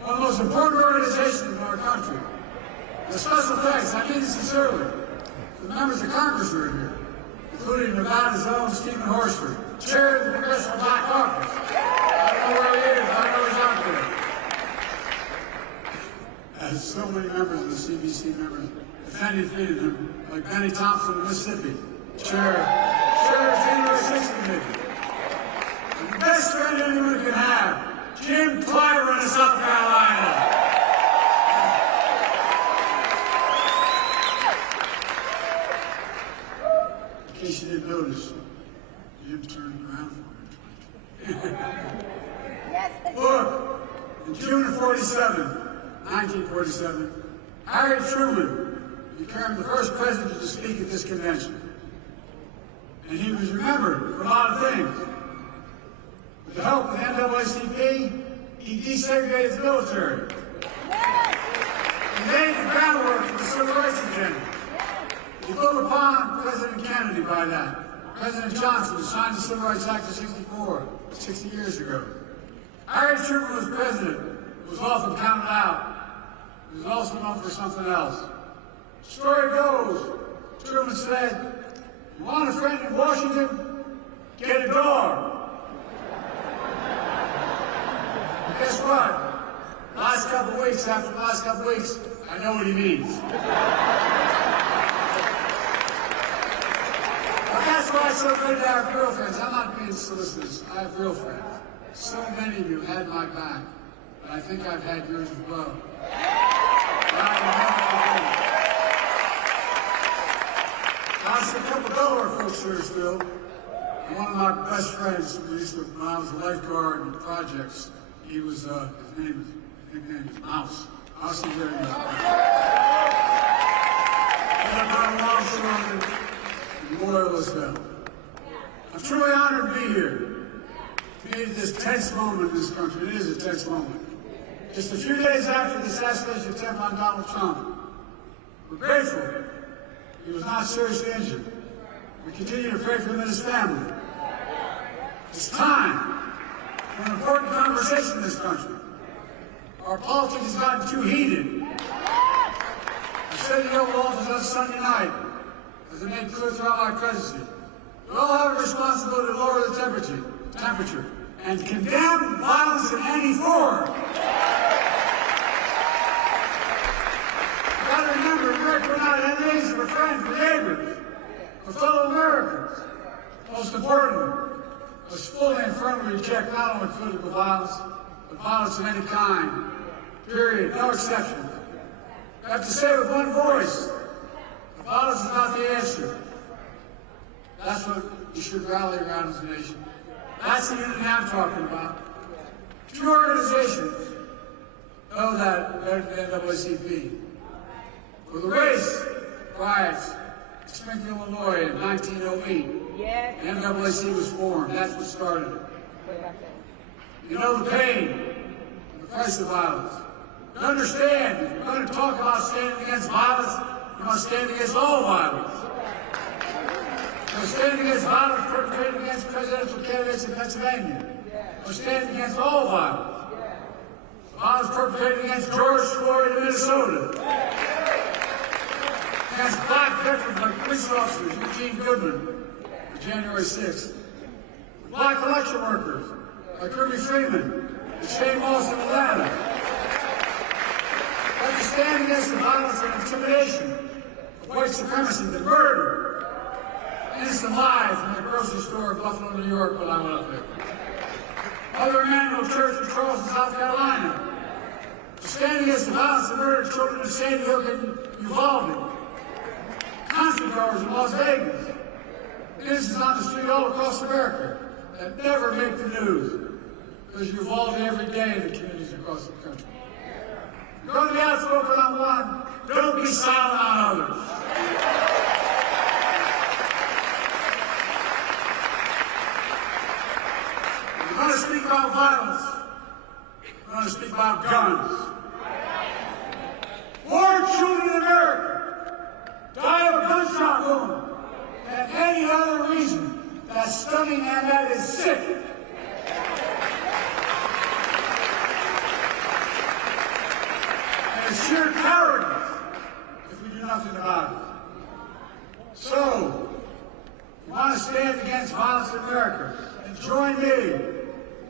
one of the most important organizations in our country. And a special thanks, I mean this sincerely, to the members of Congress who are here, including Nevada's own Stephen Horsford, chair of the Congressional Black Caucus. I don't know where he is, but I know he's out there. As so many members of the CBC members defended freedom, like Benny Thompson of Mississippi, chair of January 6th Committee. And the best friend anyone can have, Jim Clyburn of South Carolina. In case you didn't notice, Jim turned around for me. Look, in June of 1947, Harry Truman became the first president to speak at this convention. And he was remembered for a lot of things. With the help of the NAACP, he desegregated the military. He laid the groundwork for the civil rights agenda. He built upon President Kennedy by that. President Johnson signed the Civil Rights Act of 64, 60 years ago. Harry Truman was president, who was often counted out. He was also known for something else. The story goes, Truman said, "You want a friend in Washington? Get a dog." Guess what? After the last couple weeks, I know what he means. But that's why it's so good to have girlfriends. I'm not being solicitous. I have real friends. So many of you had my back, but I think I've had yours as well. There's a couple Delaware folks here still. One of my best friends, when I was a lifeguard in projects, he was, his nickname is Mouse. Mouse is very nice. And I'm loyal as hell. I'm truly honored to be here. To be at this tense moment in this country. It is a tense moment. Just a few days after the assassination attempt on Donald Trump, we're grateful he was not seriously injured. We continue to pray for him and his family. It's time for an important conversation in this country. Our politics has gotten too heated. I said in the Oval Office on Sunday night, as I made clear throughout my presidency, we all have a responsibility to lower the temperature and condemn violence in any form. You gotta remember, we're not enemies, we're friends, we're neighbors, we're fellow Americans. Most importantly, let's fully and firmly reject not only political violence, but violence of any kind. Period. No exceptions. We have to say with one voice, violence is not the answer. That's what we should rally around as a nation. That's the unity I'm talking about. Few organizations know that better than the NAACP. For the race riots in Springfield, Illinois in 1908, the NAACP was formed. That's what started it. You know the pain and the price of violence. You understand, if we're going to talk about standing against violence, we must stand against all violence. We're standing against violence perpetrated against presidential candidates in Pennsylvania. We're standing against all violence. Violence perpetrated against George Floyd in Minnesota. Against black veterans like police officers, Eugene Goodman, on January 6th. Black election workers like Kirby Freeman and Shane Moss in Atlanta. We have to stand against the violence and intimidation of white supremacy, the murder, innocent lives in the grocery store in Buffalo, New York when I went up there. Mother Emanuel Church in Charleston, South Carolina. We're standing against the violence and murder of children in Sandy Hook and Uvalde. Concert goers in Las Vegas. Innocents on the street all across America that never make the news because Uvalde every day in the communities across the country. You're going to be outspoken on one, don't be silent on others. We're going to speak about violence. We're going to speak about guns. More children in America die of a gunshot wound than any other reason. That's stunning and that is sick. and sheer cowardice if we do nothing about it. So, you want to stand against violence in America and join me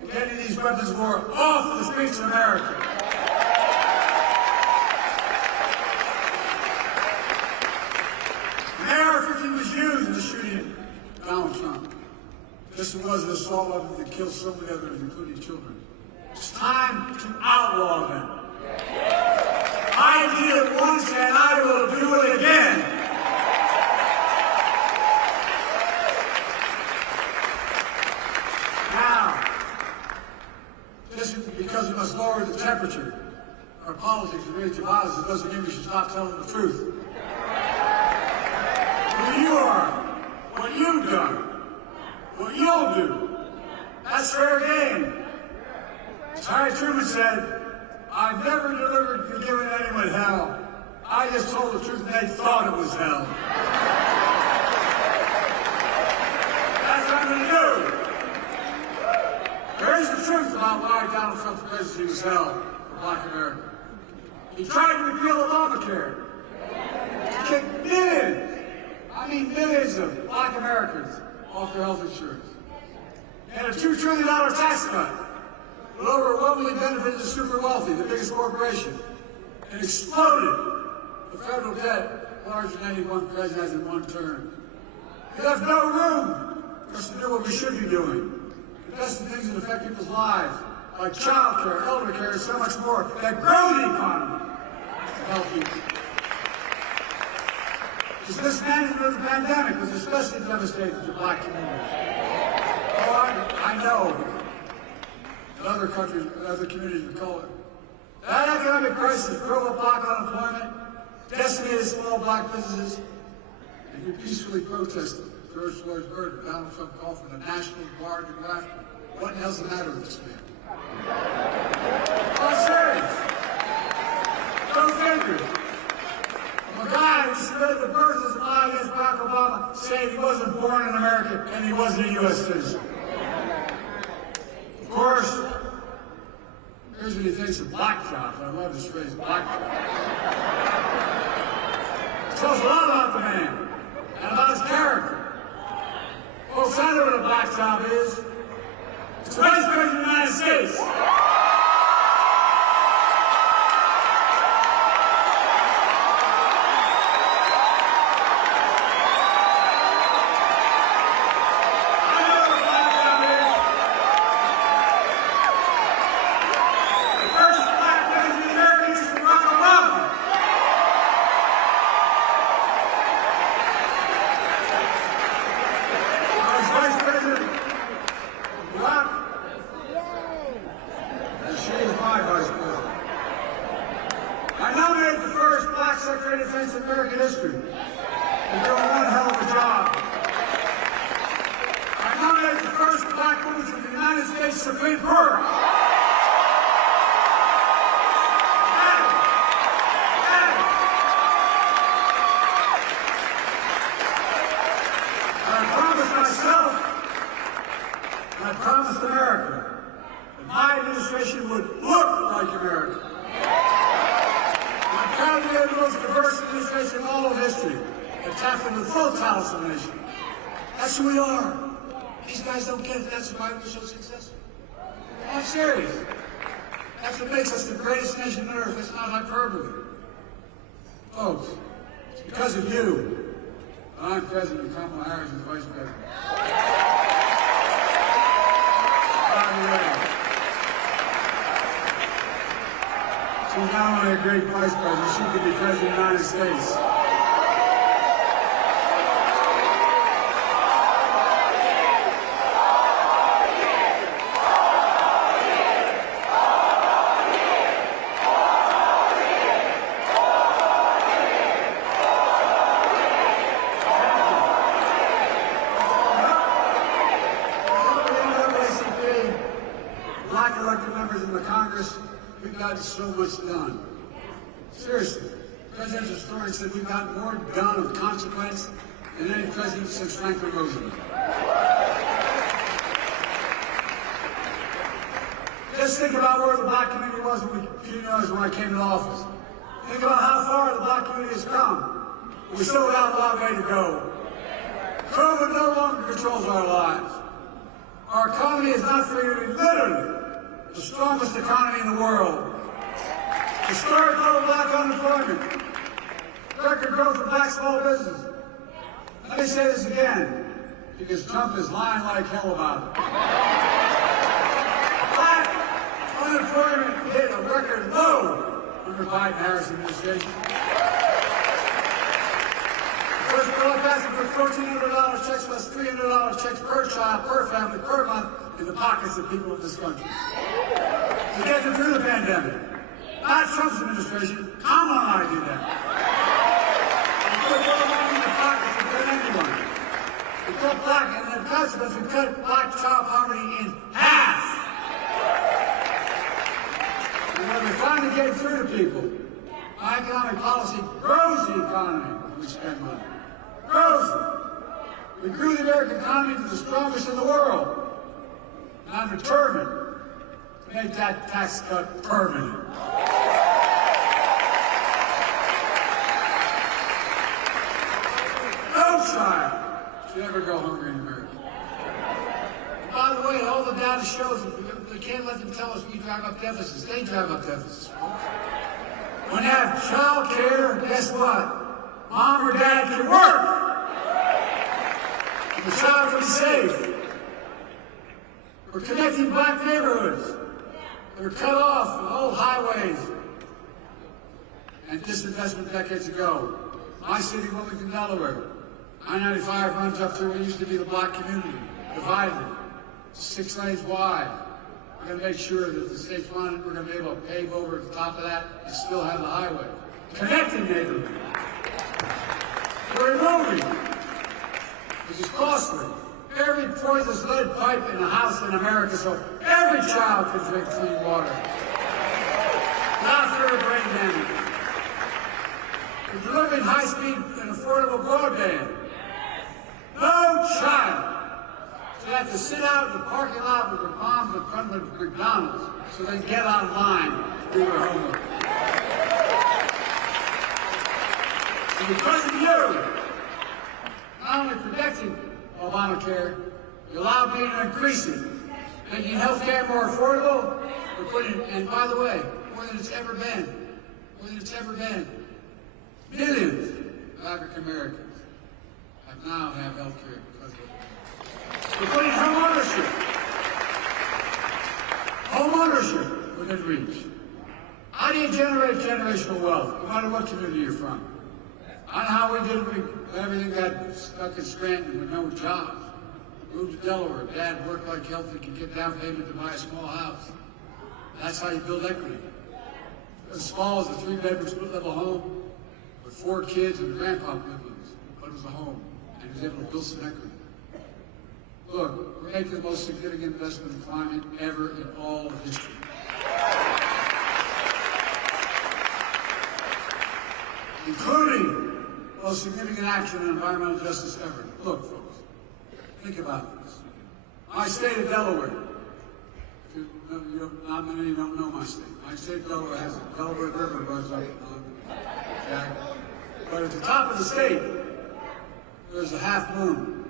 in getting these weapons of war off the streets of America. The AR-15 was used in the shooting of Donald Trump. This was an assault weapon that killed so many others, including children. It's time to outlaw them. I did it once and I will do it again. Now, just because we must lower the temperature, our politics and rage of violence, it doesn't mean we should stop telling the truth. Who you are, what you've done, what you'll do, that's fair game. As Harry Truman said, I've never delivered or given anyone hell. I just told the truth and they thought it was hell. That's what I'm going to do. There is the truth about why Donald Trump's presidency was hell for Black America. He tried to repeal Obamacare. He kicked millions of Black Americans off their health insurance. And a $2 trillion tax cut will overwhelmingly benefit the super wealthy, the biggest corporation, and exploded the federal debt larger than any one president has in one term. We left no room for us to do what we should be doing. Invest in things that affect people's lives, like child care, elder care, and so much more, that grow the economy to help people. Because this management of the pandemic was especially devastating to Black communities. Oh, I know that other countries, other communities would call it. That economic crisis drove up Black unemployment, decimated small Black businesses, and you peacefully protested George Floyd's murder. Donald Trump called for the National Guard to go after him. What the hell's the matter with this man? I'm serious. Go figure. A guy who submitted the birth of his mind against Barack Obama, saying he wasn't born in America and he wasn't a U.S. citizen. Of course, here's what he thinks of black jobs. I love this phrase, black jobs. It tells a lot about the man and about his character. Folks, I know what a black job is. It's the Vice President of the United States. I nominated the first Black Secretary of Defense in American history. They're doing one hell of a job. I nominated the first Black woman to the United States Supreme Court. I promised myself, and I promised America, that my administration would look like America. I'm proud to be the most diverse administration in all of history that tapped into the full talents of the nation. That's who we are. These guys don't get it. That's why we're so successful. I'm serious. That's what makes us the greatest nation on earth. That's not hyperbole. Folks, it's because of you that I'm president and Kamala Harris is vice president. She's not only a great vice president, she could be president of the United States. Black elected members in the Congress, we've gotten so much done. Seriously, President historian said we've gotten more done of consequence than any president since Franklin Roosevelt. Just think about where the Black community was when I came to office. Think about how far the black community has come. We still got a long way to go. COVID no longer controls our lives. Our economy is not free to be literally the strongest economy in the world. Historic low black unemployment. Record growth of black small business. Let me say this again, because Trump is lying like hell about it. Black unemployment hit a record low under Biden-Harris administration. First bill passed with $1,400 checks plus $300 checks per child, per family, per month in the pockets of people of this country. To get them through the pandemic. Not Trump's administration. Kamala did that. We put more money in the pockets than anyone. We cut black, and the consequence, we cut black child poverty in half. And when we finally get through to people, my economic policy grows the economy when we spend money. Grows it. We grew the American economy to the strongest in the world. And I'm determined to make that tax cut permanent. No child should ever go hungry in America. And by the way, all the data shows that we can't let them tell us we drive up deficits. They drive up deficits. When you have child care, guess what? Mom or dad can work. And the child can be safe. We're connecting black neighborhoods that were cut off with old highways and disinvestment decades ago. My city, Wilmington, Delaware, I-95 runs up through what used to be the black community, divided, 6 lanes wide. We're going to make sure that the state's wanted, we're going to be able to pave over the top of that and still have the highway. Connecting neighborhoods. We're removing, which is costly, every poisonous lead pipe in a house in America so every child can drink clean water. Without fear of brain damage. We're delivering high-speed and affordable broadband. No child should have to sit out in the parking lot with their moms in front of McDonald's so they can get online to do their homework. And because of you, not only protecting Obamacare, you allow me to increase it, making health care more affordable. We're putting, and by the way, more than it's ever been, millions of African Americans now have health care because of it. We're putting home ownership within reach. How do you generate generational wealth, no matter what community you're from? I know how we did it. Everything got stuck in Scranton with no jobs. Moved to Delaware. Dad worked like hell to get down payment to buy a small house. That's how you build equity. As small as a 3-bedroom split-level home with 4 kids and grandpa siblings, but it was a home, and he was able to build some equity. Look, we're making the most significant investment in climate ever in all of history. Including the most significant action in environmental justice ever. Look, folks, think about this. My state of Delaware, not many of you don't know my state. My state of Delaware has a Delaware River runs up, Jack. But at the top of the state, there's a half moon,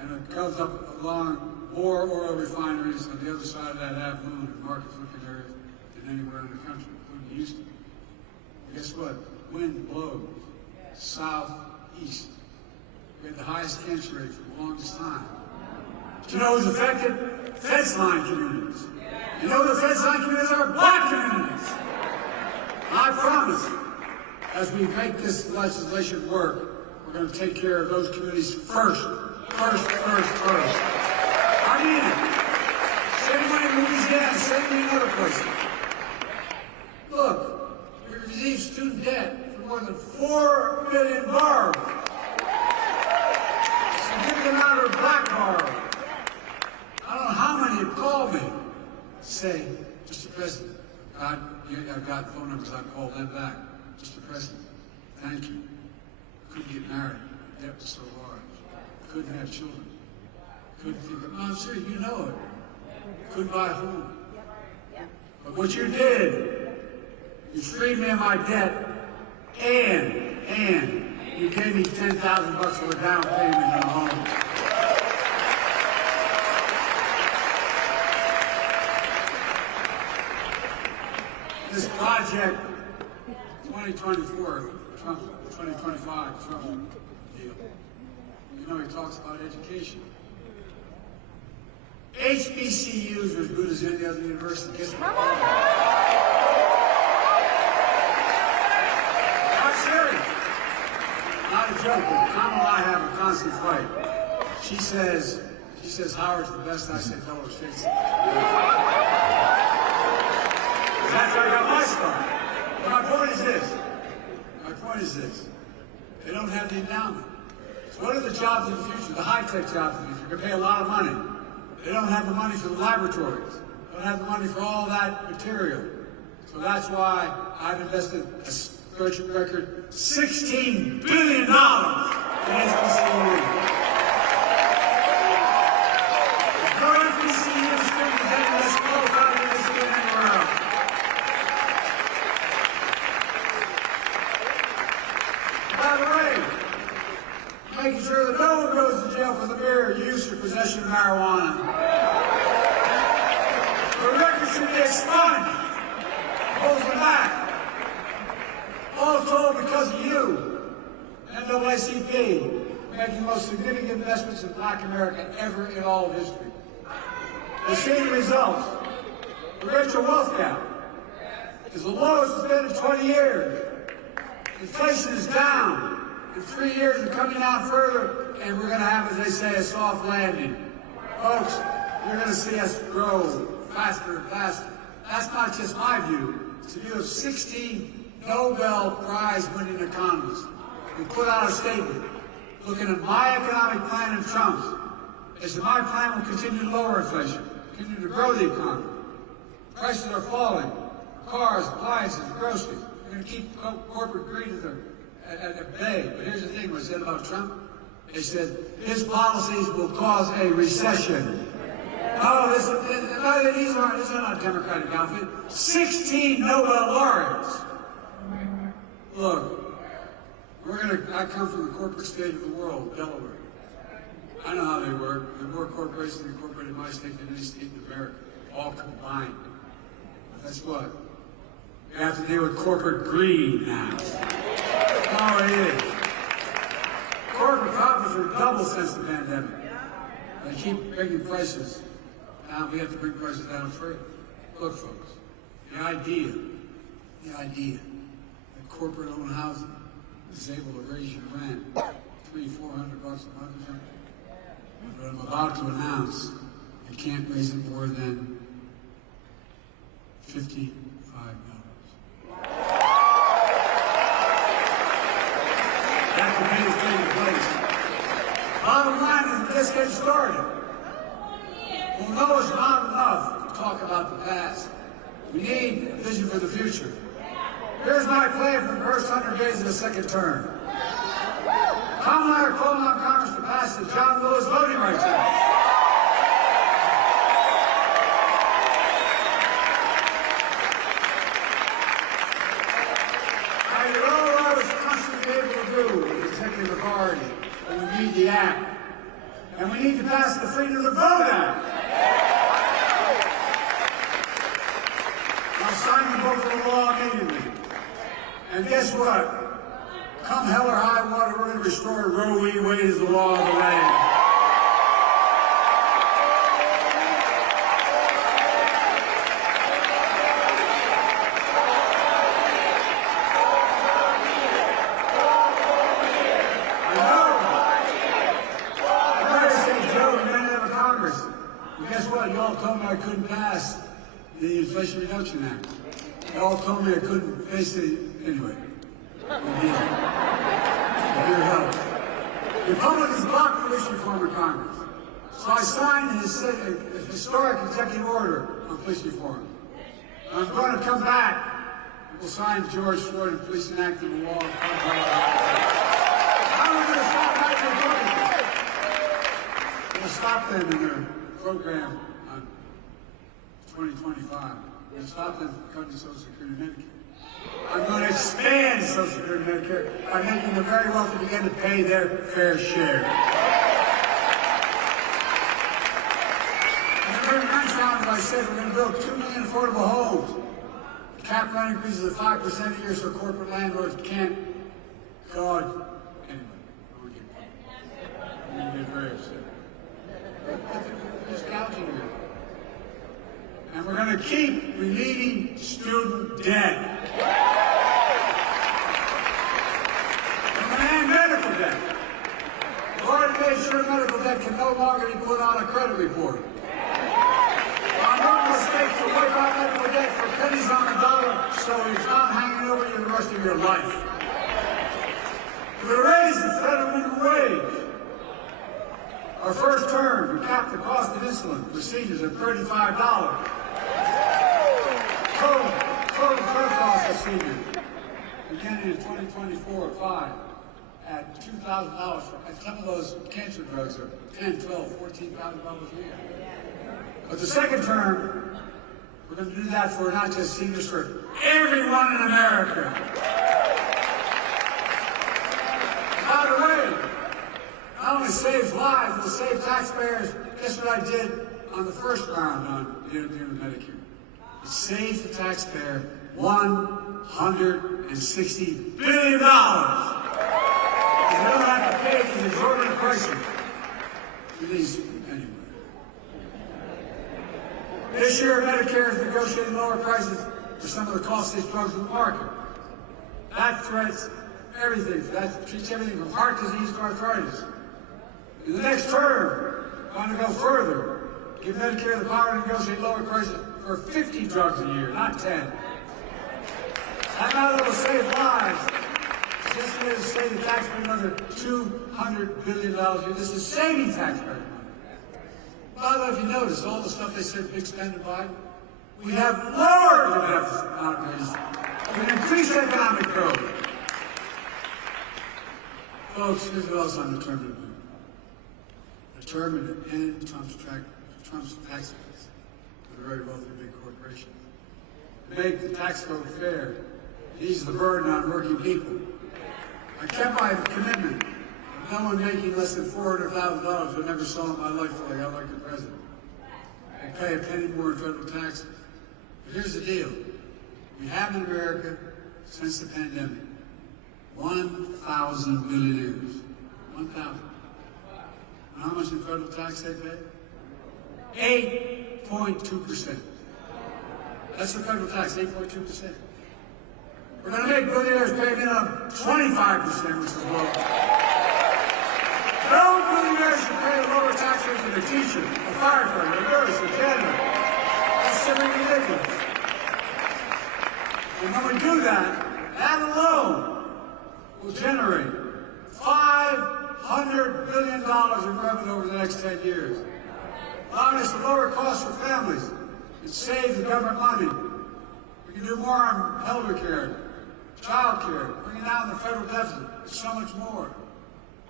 and it comes up along more oil refineries on the other side of that half moon in market-looking areas than anywhere in the country, including Houston. And guess what? Wind blows southeast. We had the highest cancer rate for the longest time. Do you know who's affected? Fence line communities. You know the fence line communities are black communities. I promise, as we make this legislation work, we're going to take care of those communities first. I mean it. Same way in Louisiana, same way in other places. Look. We received student debt for more than $4 billion borrowed. A significant amount of black borrowed. I don't know how many have called me. Say, Mr. President, I've got phone numbers, I've called them back. Mr. President, thank you. Couldn't get married. The debt was so large. Couldn't have children. Couldn't think of, no, I'm serious, you know it. Couldn't buy a home. But what you did, you freed me of my debt And you gave me $10,000 for a down payment on a home. This project, 2024, Trump, 2025, Trump deal. You know, he talks about education. HBCUs are as good as any other university. Guess what? Not serious. Not a joke. Kamala and I have a constant fight. She says Howard's the best. I say Delaware State's the best. That's how I got my start. But my point is this. They don't have the endowment. So what are the jobs of the future? The high-tech jobs of the future. You're going to pay a lot of money. They don't have the money for the laboratories. They don't have the money for all that material. So that's why I've invested a record $16 billion in HBCUs. No HBCU student is getting less qualified than they get anywhere else. By the way, making sure that no one goes to jail for the mere use or possession of marijuana. The record should be expunged. Holds them back. All told because of you, NAACP, making the most significant investments in Black America ever in all of history. We're seeing the results. The racial wealth gap is the lowest it's been in 20 years. Inflation is down. In 3 years, we're coming down further, and we're going to have, as they say, a soft landing. Folks, you're going to see us grow faster and faster. That's not just my view. It's the view of 16 Nobel Prize-winning economists who put out a statement looking at my economic plan and Trump's. They said my plan will continue to lower inflation, continue to grow the economy. Prices are falling. Cars, appliances, groceries. We're going to keep corporate greed at bay. But here's the thing, what I said about Trump. They said his policies will cause a recession. Oh, these are not Democratic outfit. 16 Nobel laureates. Look, I come from the corporate state of the world, Delaware. I know how they work. There are more corporations incorporated in my state than any state in America, all combined. But guess what? We have to deal with corporate greed now. That's all it is. Corporate profits are double since the pandemic. They keep bringing prices. Now we have to bring prices down further. Look, folks, the idea that corporate-owned housing is able to raise your rent $300-400 a month or something, but I'm about to announce you can't raise it more than $55. That debate is taking place. Bottom line is, let's get started. We'll know it's not enough to talk about the past. We need a vision for the future. Here's my plan for the first 100 days of the second term. Kamala and I are calling on Congress to pass the John Lewis Voting Rights Act. I did all I was constantly able to do with the executive authority, but we need the act. And we need to pass the Freedom to Vote Act. I'll sign the book for the law immediately. And guess what? Come hell or high water, we're going to restore Roe v. Wade as the law of the land. I know. I say, Joe, we don't have a Congress. Well, guess what? You all told me I couldn't pass the Inflation Reduction Act. You all told me I couldn't face the... Anyway, with your help. Republicans blocked police reform in Congress. So I signed a historic executive order on police reform. I'm going to come back and we'll sign the George Floyd and Police Enacting the Law. How are we going to stop that Republicans? We'll stop them in their program on 2025. We're going to stop them from cutting Social Security and Medicare. I'm going to expand Social Security and Medicare by making the very wealthy begin to pay their fair share. And the very next round, as I said, we're going to build 2 million affordable homes. The cap rent increases at 5% a year so corporate landlords can't God. Anyway, I'm going to get very upset. There's gouging here. And we're going to keep relieving student debt. We're going to end medical debt. The already made sure medical debt can no longer be put on a credit report. Our normal states will wipe out medical debt for pennies on the dollar so it's not hanging over you the rest of your life. We're going to raise the federal minimum wage. Our first term, we capped the cost of insulin procedures at $35. Total drug cost procedure, beginning in 2024 at $2,000. And some of those cancer drugs are $10,000, $12,000, $14,000 a year. But the second term, we're going to do that for not just seniors, for everyone in America. By the way, not only saves lives, it will save taxpayers. Guess what I did on the first round on the interview with Medicare? It saves the taxpayer $160 billion. Because they don't have to pay these exorbitant prices for these anyway. This year, Medicare is negotiating lower prices for some of the costliest drugs in the market. That threats everything. That treats everything from heart disease to arthritis. In the next term, I'm going to go further. Give Medicare the power to negotiate lower prices for 50 drugs a year, not 10. That not only will save lives, just as save the taxpayer another $200 billion a year. This is saving taxpayer money. By the way, if you notice, all the stuff they said big spend and buy, we have lowered the deficit, not raised it. We've increased economic growth. Folks, here's what else I'm determined to do. Determined to end Trump's tax cuts to the very wealthy big corporations. Make the tax code fair. Ease the burden on working people. I kept my commitment. No one making less than $400,000 I never saw in my life till I got elected president. I pay a penny more in federal taxes. But here's the deal. We have in America, since the pandemic, 1,000 millionaires. 1,000. And how much in federal tax they pay? 8.2%. That's the federal tax, 8.2%. We're going to make billionaires pay a minimum 25%, which is low. No billionaires should pay a lower tax rate than a teacher, a firefighter, a nurse, a janitor. That's simply ridiculous. And when we do that, that alone will generate $500 billion in revenue over the next 10 years. Allowing us to lower costs for families and save the government money. We can do more on elder care, child care, bringing down the federal deficit, and so much more.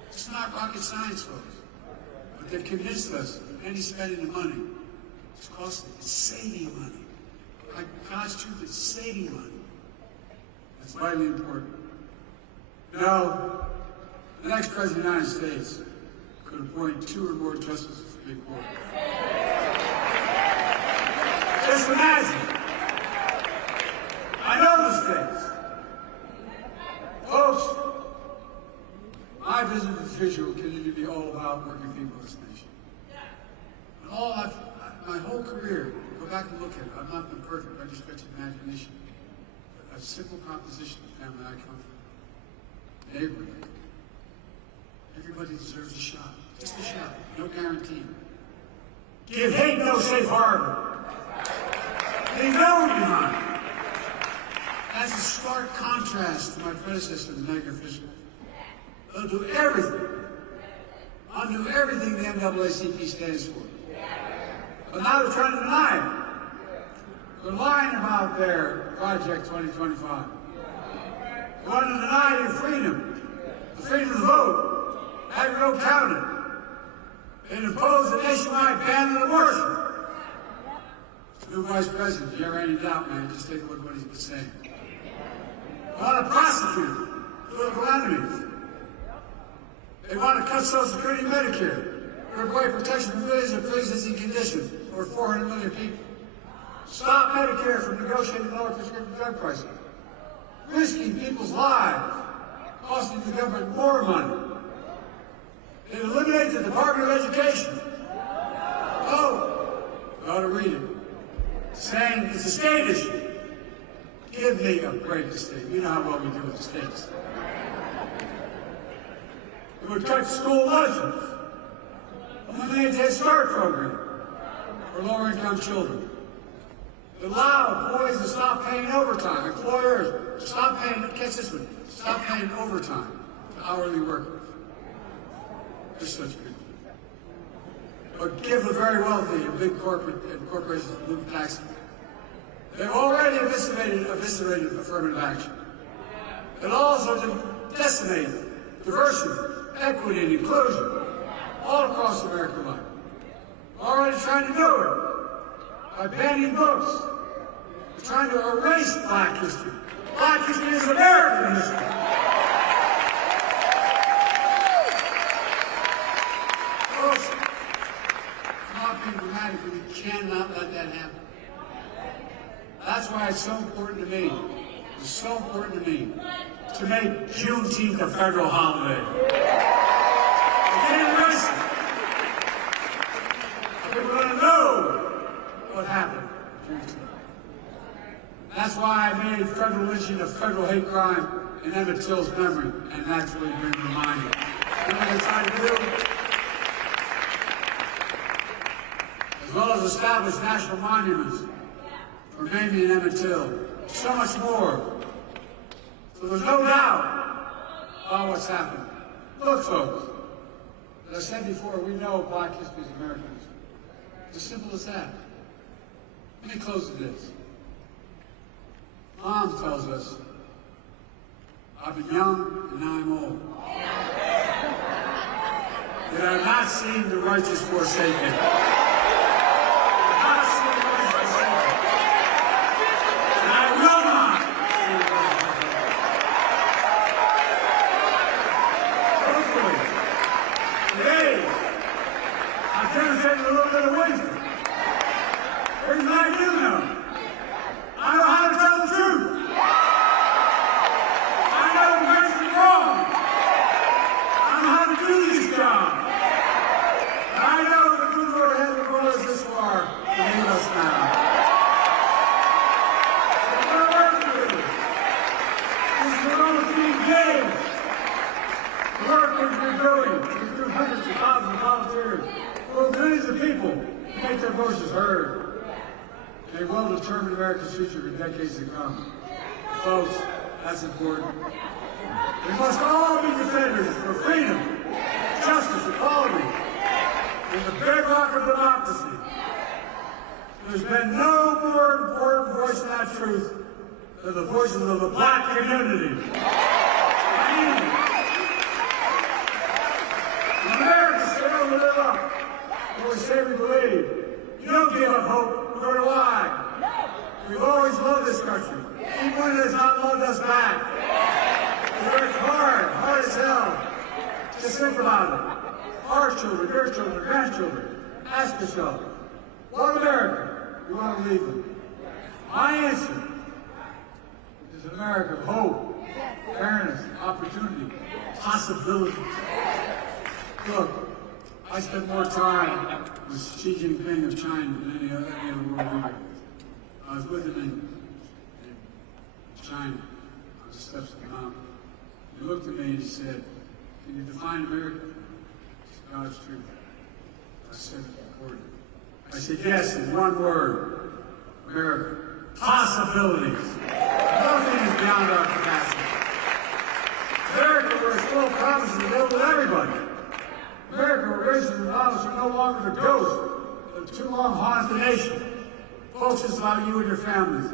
It's not rocket science, folks. But they've convinced us that any spending of money is costly. It's saving money. Like God's truth, it's saving money. That's vitally important. You know, the next president of the United States could appoint 2 or more justices to the Big Court. Just imagine. I know the states. Folks, my vision of the future will continue to be all about working people in this nation. And my whole career, go back and look at it. I've not been perfect by any stretch of imagination. But a simple proposition of the family I come from. Neighborhood. Everybody deserves a shot. Just a shot. No guarantee. Give hate no safe harbor. Leave no one behind. That's a stark contrast to my predecessor, the negative official. They'll do everything. Undo everything the NAACP stands for. But now they're trying to deny it. They're lying about their Project 2025. They want to deny your freedom, the freedom to vote, have your vote counted, and impose a nationwide ban on abortion. New Vice President, if you ever any doubt, man, just take a look at what he's been saying. They want to prosecute political enemies. They want to cut Social Security and Medicare. Rip away protection from millions of pre-existing conditions, over 400 million people. Stop Medicare from negotiating lower prescription drug prices. Risking people's lives, costing the government more money. They eliminate the Department of Education. Oh, you ought to read it. Saying it's a state issue. Give me a break, the state. You know how well we do with the states. It would cut school lunches. Eliminate the Head Start program for lower-income children. It allow employees to stop paying overtime. Employers, stop paying, catch this one, stop paying overtime to hourly workers. They're such good. But give the very wealthy and big corporations little taxes. They've already eviscerated affirmative action. It also decimated diversity, equity, and inclusion all across American life. We're already trying to do it by banning books. We're trying to erase Black history. Black history is American history. Folks, I'm not being dramatic, but we cannot let that happen. That's why it's so important to me. It's so important to me to make Juneteenth a federal holiday. We can't erase it. We're going to know what happened with Juneteenth. That's why I made federal lynching a federal hate crime in Emmett Till's memory, and that's what we've been reminded. You know what they're trying to do? As well as establish national monuments for Mamie and Emmett Till. So much more. So there's no doubt about what's happened. Look, folks, as I said before, we know Black history is American history. It's as simple as that. Let me close with this. Mom tells us, I've been young and now I'm old. Yet I've not seen the righteous forsaken. I've not seen the righteous forsaken. And I will not see the righteous forsaken. Hopefully, today, I've demonstrated a little bit of wisdom. Here's what I do know. I know how to tell the truth. I know what's wrong. I know how to do this job. And I know the good Lord hasn't brought us this far to leave us now. There's more work to do. This is what almost being games. The work that we're doing is through hundreds of thousands of volunteers, for millions of people to make their voices heard. A well-determined American future for decades to come. Folks, that's important. We must all be defenders for freedom, justice, equality, and the bedrock of democracy. There's been no more important voice in that truth than the voices of the Black community. When Americans fail to live up to what we say we believe, you don't give up hope. Nor do I. We've always loved this country, even when it has not loved us back. We worked hard as hell. Just think about it. Our children, your children, grandchildren. Ask yourself, what America do you want to leave them? My answer is an America of hope, fairness, opportunity, possibilities. Look, I spent more time with Xi Jinping of China than any other world leader. I was with him in China on the steps of the mountain. He looked at me and he said, "Can you define America?" I said, "God's truth." I said, "Recorded." I said, "Yes, in one word, America. Possibilities. Nothing is beyond our capacity. America, where it's full of promises available to everybody. America, where races and violence are no longer the ghost of too long haunted the nation. Folks, it's about you and your families.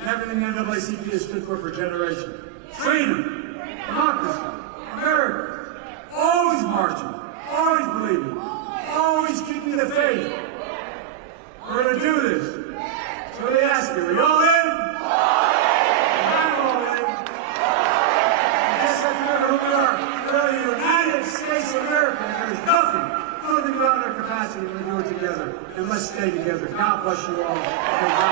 And everything the NAACP has stood for generations. Freedom, democracy, America. Always marching, always believing, always keeping the faith. We're going to do this. So they ask you, are you all in? I'm all in. capacity, and we do it together. And let's stay together. God bless you all.